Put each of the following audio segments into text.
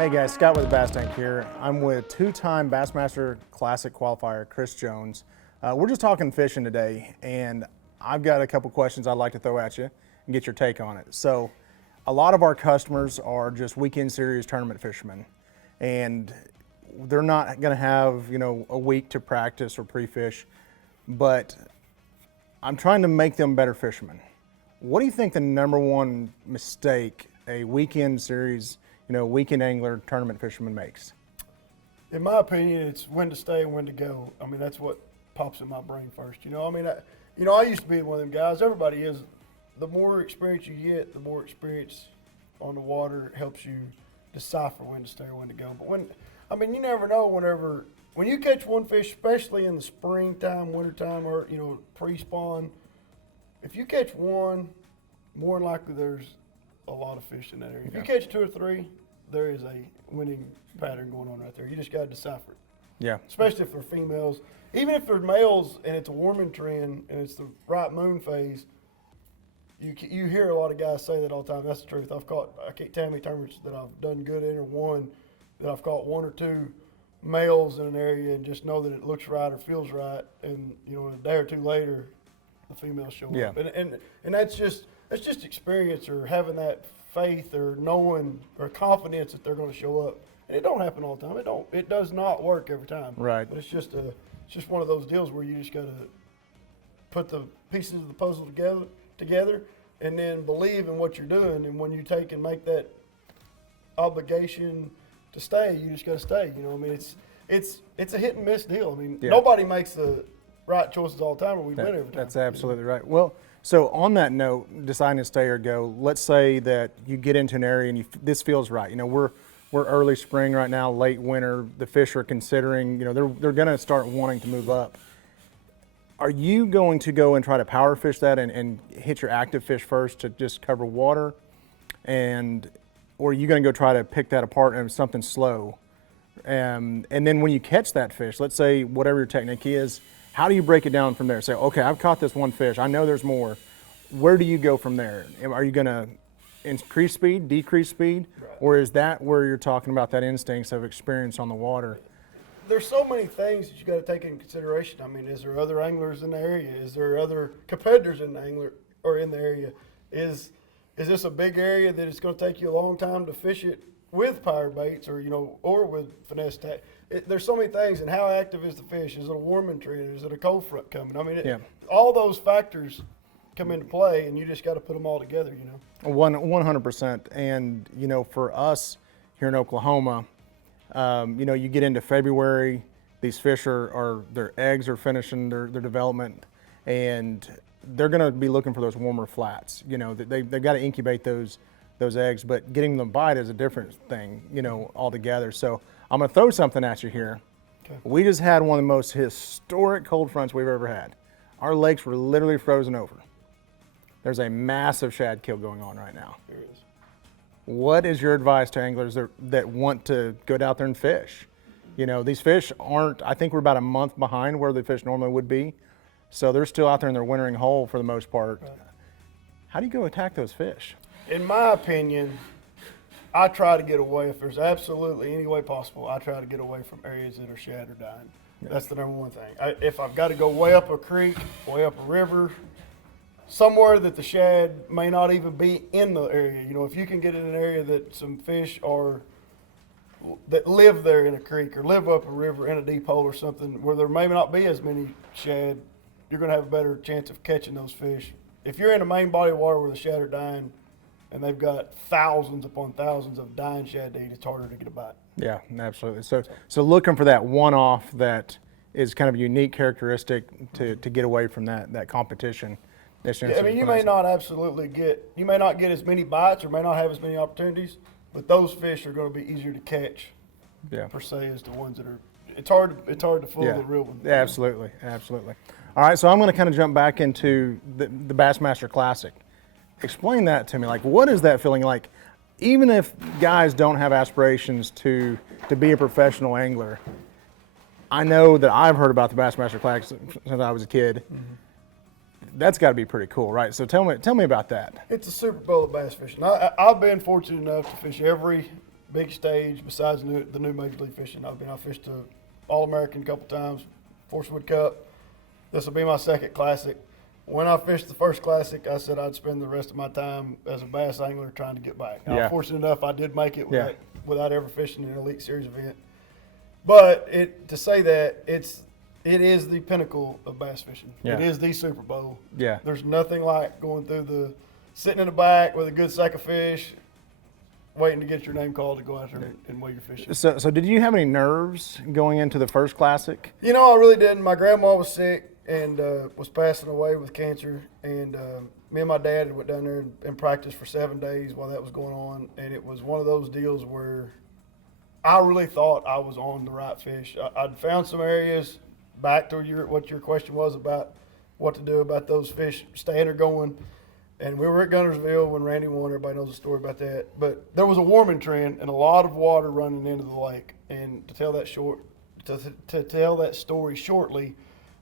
Hey guys, Scott with Bass Tank here. I'm with two-time Bassmaster Classic qualifier Chris Jones. We're just talking fishing today, and I've got a couple questions I'd like to throw at you and get your take on it. So, a lot of our customers are just weekend series tournament fishermen, and they're not going to have a week to practice or pre-fish, but I'm trying to make them better fishermen. What do you think the number one mistake a weekend series, weekend angler tournament fisherman makes? In my opinion, it's when to stay and when to go. I mean, that's what pops in my brain first. I used to be one of them guys. Everybody is. The more experience you get, the more experience on the water helps you decipher when to stay or when to go. But you never know when you catch one fish, especially in the springtime, wintertime, or, pre-spawn, if you catch one, more than likely there's a lot of fish in that area. If you catch two or three, there is a winning pattern going on right there. You just got to decipher it. Yeah. Especially if they're females. Even if they're males and it's a warming trend and it's the right moon phase, you hear a lot of guys say that all the time. That's the truth. I can't tell how many tournaments that I've done good in, or one that I've caught one or two males in an area and just know that it looks right or feels right, and a day or two later, the females show up. And that's just experience, or having that faith, or knowing, or confidence that they're going to show up. And it don't happen all the time. It does not work every time. Right. But it's just one of those deals where you just got to put the pieces of the puzzle together, and then believe in what you're doing. And when you take and make that obligation to stay, you just got to stay. It's a hit and miss deal. Nobody makes the right choices all the time, or we win every time. That's absolutely right. Well, so on that note, deciding to stay or go, let's say that you get into an area and this feels right. We're early spring right now, late winter. The fish are considering, they're going to start wanting to move up. Are you going to go and try to power fish that and hit your active fish first to just cover water? Or are you going to go try to pick that apart and something slow? And then when you catch that fish, let's say whatever your technique is, how do you break it down from there? Say, okay, I've caught this one fish. I know there's more. Where do you go from there? Are you going to increase speed, decrease speed? Right. Or is that where you're talking about that instincts of experience on the water? There's so many things that you got to take into consideration. Is there other anglers in the area? Is there other competitors in the area? Is this a big area that it's going to take you a long time to fish it with power baits, or with finesse tag? There's so many things. And how active is the fish? Is it a warming trend? Is it a cold front coming? All those factors come into play, and you just got to put them all together. 100%. And for us here in Oklahoma, you get into February, these fish their eggs are finishing their development, and they're going to be looking for those warmer flats. They've got to incubate those eggs, but getting them to bite is a different thing, altogether. So I'm going to throw something at you here. Okay. We just had one of the most historic cold fronts we've ever had. Our lakes were literally frozen over. There's a massive shad kill going on right now. There is. What is your advice to anglers that want to go out there and fish? These fish I think we're about a month behind where the fish normally would be. So they're still out there in their wintering hole for the most part. Right. How do you go attack those fish? In my opinion, I try to get away, if there's absolutely any way possible, I try to get away from areas that are shad or dying. Yeah. That's the number one thing. If I've got to go way up a creek, way up a river, somewhere that the shad may not even be in the area. If you can get in an area that some fish that live there in a creek, or live up a river in a deep hole or something where there may not be as many shad, you're going to have a better chance of catching those fish. If you're in a main body of water where the shad are dying, and they've got thousands upon thousands of dying shad to eat, it's harder to get a bite. Yeah, absolutely. So looking for that one-off that is kind of a unique characteristic to get away from that competition. You may not get as many bites, or may not have as many opportunities, but those fish are going to be easier to catch, per se, as the ones that are. It's hard to fool the real one. Yeah, absolutely. All right, so I'm going to kind of jump back into the Bassmaster Classic. Explain that to me. What is that feeling like? Even if guys don't have aspirations to be a professional angler, I know that I've heard about the Bassmaster Classic since I was a kid. Mm-hmm. That's got to be pretty cool, right? So tell me about that. It's a Super Bowl of bass fishing. I've been fortunate enough to fish every big stage besides the new Major League Fishing. I fished a All-American a couple times, Forcewood Cup. This will be my second classic. When I fished the first classic, I said I'd spend the rest of my time as a bass angler trying to get back. Now, fortunate enough, I did make it without ever fishing an Elite Series event. But to say that, it is the pinnacle of bass fishing. Yeah. It is the Super Bowl. Yeah. There's nothing like going through sitting in the back with a good sack of fish, waiting to get your name called to go out there and weigh your fishing. So did you have any nerves going into the first classic? You know, I really didn't. My grandma was sick and was passing away with cancer, and me and my dad went down there and practiced for 7 days while that was going on, and it was one of those deals where I really thought I was on the right fish. I'd found some areas, back to what your question was about what to do about those fish staying or going. And we were at Guntersville when Randy won. Everybody knows the story about that. But there was a warming trend and a lot of water running into the lake. And to tell that story shortly,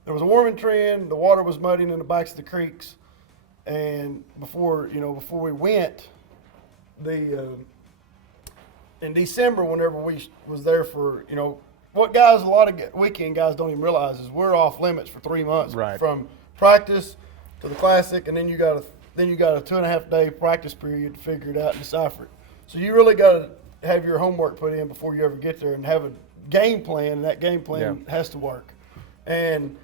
there was a warming trend. The water was mudding in the backs of the creeks. And before we went, in December, whenever we was there for, what guys, a lot of weekend guys don't even realize is we're off limits for 3 months. Right. From practice to the classic, and then you got a 2.5 day practice period to figure it out and decipher it. So you really got to have your homework put in before you ever get there and have a game plan, and that game plan has to work. And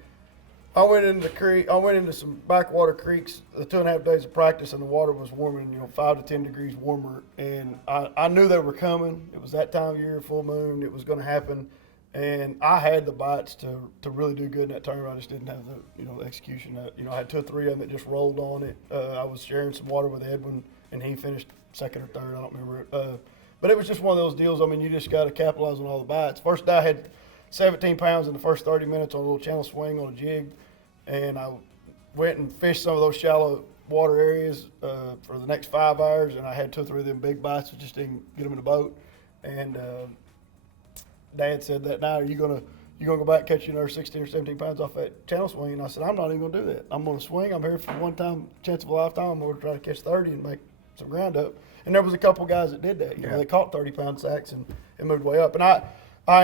I went into some backwater creeks, the 2.5 days of practice, and the water was warming, 5 to 10 degrees warmer. And I knew they were coming. It was that time of year, full moon. It was going to happen. And I had the bites to really do good in that tournament. I just didn't have the execution. I had 2 or 3 of them that just rolled on it. I was sharing some water with Edwin, and he finished second or third. I don't remember it. But it was just one of those deals. I mean, you just got to capitalize on all the bites. First day I had 17 pounds in the first 30 minutes on a little channel swing on a jig, and I went and fished some of those shallow water areas for the next 5 hours, and I had 2 or 3 of them big bites. I just didn't get them in the boat. And Dad said that night, are you gonna go back and catch another 16 or 17 pounds off that channel swing? And I said, I'm not even gonna do that. I'm gonna swing. I'm here for one time, chance of a lifetime. I'm gonna try to catch 30 and make some ground up. And there was a couple guys that did that. They caught 30-pound sacks and moved way up. And I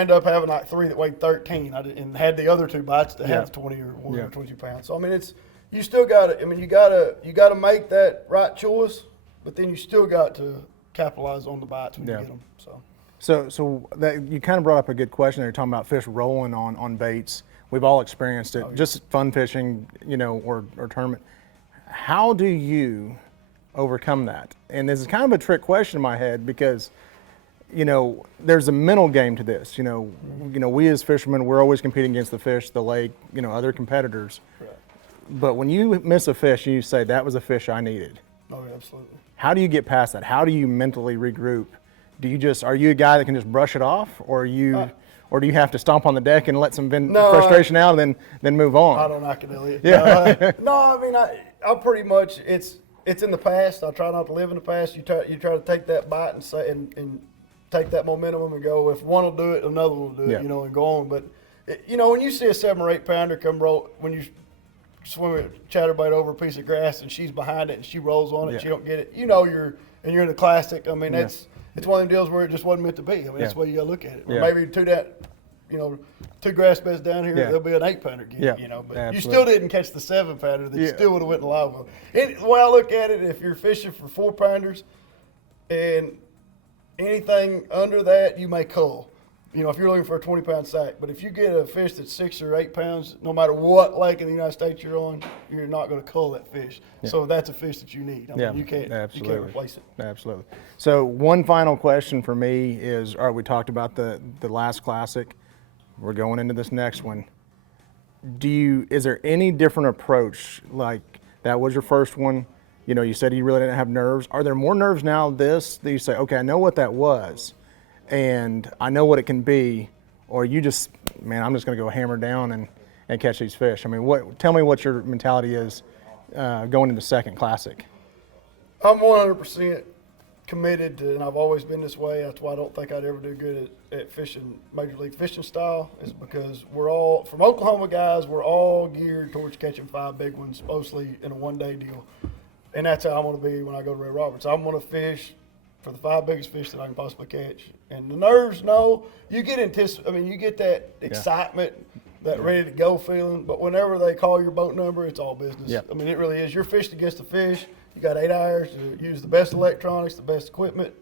ended up having like 3 that weighed 13. And had the other 2 bites that had 20 or 1 or 22 pounds. So I mean, you still got to. I mean, you gotta make that right choice, but then you still got to capitalize on the bites when you get them. So that you kind of brought up a good question. You're talking about fish rolling on baits. We've all experienced it, just fun fishing, or tournament. How do you overcome that? And this is kind of a trick question in my head because, there's a mental game to this. We as fishermen, we're always competing against the fish, the lake, other competitors. Right. But when you miss a fish, you say, that was a fish I needed. Oh, yeah, absolutely. How do you get past that? How do you mentally regroup? Are you a guy that can just brush it off, or do you have to stomp on the deck and let some frustration out and then move on? I don't academically. Yeah. No, I mean, I pretty much, it's in the past. I try not to live in the past. You try to take that bite and take that momentum and go, if one will do it, another will do it, and go on. But, when you see a 7 or 8 pounder come roll, when you swim a chatterbait over a piece of grass and she's behind it and she rolls on it and she don't get it, you're in the classic. I mean, it's one of them deals where it just wasn't meant to be. I mean, that's the way you got to look at it. Or maybe 2 grass beds down here, there'll be an 8 pounder again, but absolutely. You still didn't catch the 7 pounder that you still would have went in the live well. The way I look at it, if you're fishing for 4 pounders and anything under that, you may cull. If you're looking for a 20-pound sack. But if you get a fish that's 6 or 8 pounds, no matter what lake in the United States you're on, you're not going to cull that fish. So that's a fish that you need. I mean, you can't replace it. Absolutely. So one final question for me is, all right, we talked about the last classic. We're going into this next one. Is there any different approach? Like, that was your first one. You said you really didn't have nerves. Are there more nerves now that you say, okay, I know what that was, and I know what it can be, or you just, I'm just going to go hammer down and catch these fish? I mean, tell me what your mentality is going into second classic. I'm 100% committed to, and I've always been this way. That's why I don't think I'd ever do good at fishing Major League Fishing style, is because we're all, from Oklahoma guys, we're all geared towards catching 5 big ones, mostly in a one-day deal. And that's how I'm going to be when I go to Ray Roberts. I'm going to fish for the 5 biggest fish that I can possibly catch. And the nerves, no, you get you get that excitement, that ready to go feeling. But whenever they call your boat number, it's all business. Yep. I mean, it really is. You're fishing against the fish. You got 8 hours to use the best electronics, the best equipment.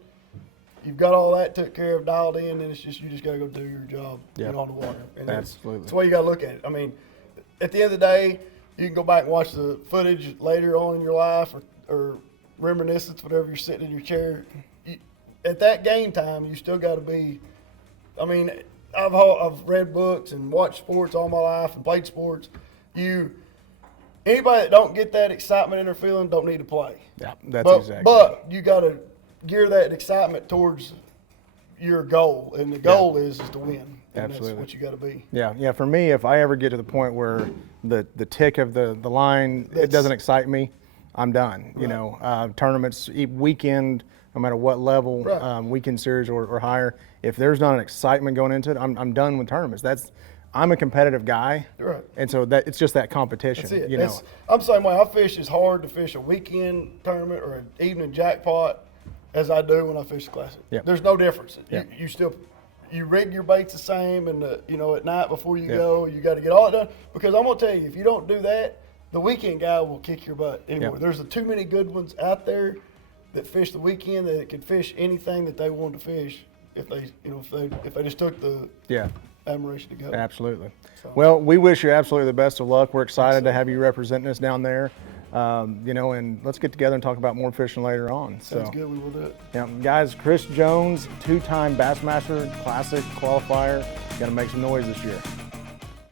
You've got all that took care of, dialed in, and you just got to go do your job on the water. And Absolutely. That's the way you got to look at it. I mean, at the end of the day, you can go back and watch the footage later on in your life or reminiscence, whenever you're sitting in your chair. At that game time, you still got to be. I mean, I've read books and watched sports all my life and played sports. Anybody that don't get that excitement in their feeling don't need to play. Yeah, exactly. But you got to gear that excitement towards your goal, and the goal is to win. And Absolutely. That's what you got to be. Yeah. For me, if I ever get to the point where the tick of the line it doesn't excite me, I'm done. Right. You know, tournaments, weekend, no matter what level, Right. weekend series or higher. If there's not an excitement going into it, I'm done with tournaments. I'm a competitive guy, Right. and so it's just that competition. That's it. You know, I'm the same way. I fish as hard to fish a weekend tournament or an evening jackpot as I do when I fish the classic. Yep. There's no difference. Yep. You rig your baits the same, and at night before you go, you got to get all it done. Because I'm gonna tell you, if you don't do that, the weekend guy will kick your butt anymore. Yep. There's too many good ones out there that fish the weekend that could fish anything that they wanted to fish if they just took the admiration to go. Absolutely. So. Well, we wish you absolutely the best of luck. We're excited to have you representing us down there. And let's get together and talk about more fishing later on. Sounds good. We will do it. Yeah, guys, Chris Jones, 2-time Bassmaster Classic qualifier. Got to make some noise this year.